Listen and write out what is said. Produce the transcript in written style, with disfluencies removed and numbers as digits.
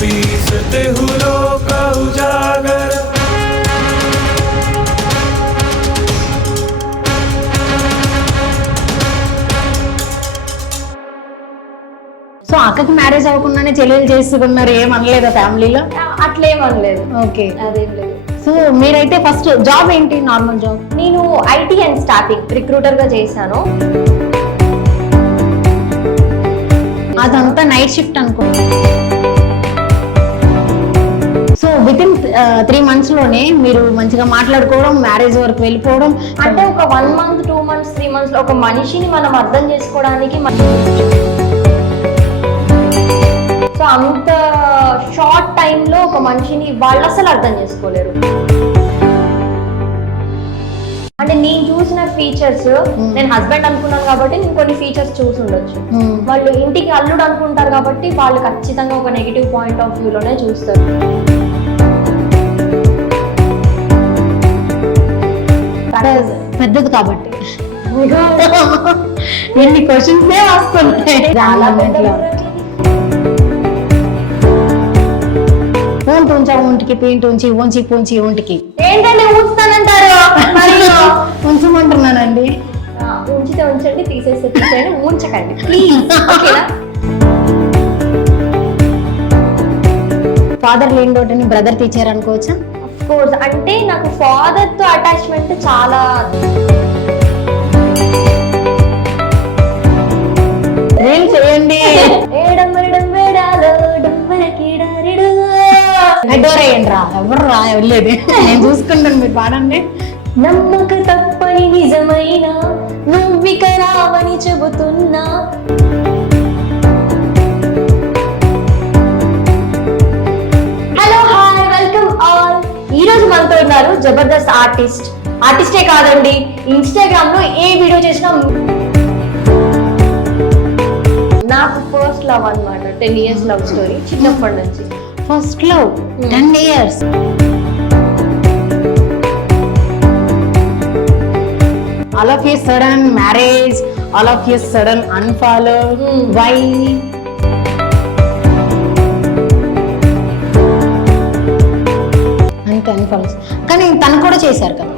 पीसते हुलों का उजागर। సో అక్కకి మ్యారేజ్ అవ్వకుండానే చెల్లెలు చేసుకున్నారు, ఏమనలేదా ఫ్యామిలీలో? అట్లేమనలేదు. ఓకే, అదేం లేదు. సో మీరైతే ఫస్ట్ జాబ్ ఏంటి? Normal job? నేను ఐటీ అండ్ స్టాఫింగ్ రిక్రూటర్ గా చేశాను. అదంతా నైట్ షిఫ్ట్ అనుకో. సో విత్ ఇన్ 3 months లోనే మీరు మంచిగా మాట్లాడుకోవడం, మ్యారేజ్ వరకు వెళ్ళిపోవడం. అంటే ఒక 1 month 2 months 3 months లో ఒక మనిషిని మనం అర్థం చేసుకోవడానికి సో అంత షార్ట్ టైంలో ఒక మనిషిని వాళ్ళు అసలు అర్థం చేసుకోలేరు. అంటే నేను చూసిన ఫీచర్స్, నేను హస్బెండ్ అనుకున్నాను కాబట్టి నేను కొన్ని ఫీచర్స్ చూసి ఉండొచ్చు. వాళ్ళు ఇంటికి అల్లుడు అనుకుంటారు కాబట్టి వాళ్ళు ఖచ్చితంగా ఒక నెగిటివ్ పాయింట్ ఆఫ్ వ్యూలోనే చూస్తారు. పెద్దది కాబట్టి ఎన్ని క్వశ్చన్స్ వస్తుంటాయి. చాలా పెద్ద ఫోన్ తుంచా ఒంటికి, పెయింట్ ఉంచి ఉంచి పూంచి ఒంటికి. ఏంటంటే ఉంచుతానంటారు, ఉంచమంటున్నానండి. ఉంచితే ఉంచండి, తీసేస్తే తీసేయండి, ఉంచకండి ప్లీజ్. ఓకేనా? ఫాదర్ లేని తోటని బ్రదర్ టీచర్ అనుకోవచ్చా? Of course. అంటే నాకు ఫాదర్ తో అటాచ్మెంట్ చాలా. రీల్ చేయండి. రా ఎవరు రా వెళ్ళేది, నేను చూసుకుంటాను, మీరు పాడండి. నమ్మక తప్పని నిజమైన నువ్విక రావని చెబుతున్నా. Hello, hi, welcome all. ఈ రోజు మనతో ఉన్నారు జబర్దస్త్ ఆర్టిస్టే కాదండి, ఇన్స్టాగ్రామ్ లో ఏ వీడియో చేసినా నాకు ఫస్ట్ లవ్ అన్నమాట. 10 years లవ్ స్టోరీ, చిన్నప్పటి నుంచి. First love 10 years. All of a sudden marriage, all of a sudden unfollow. Why? అంటే unfollow. కానీ తను కూడా చేశారు కదా.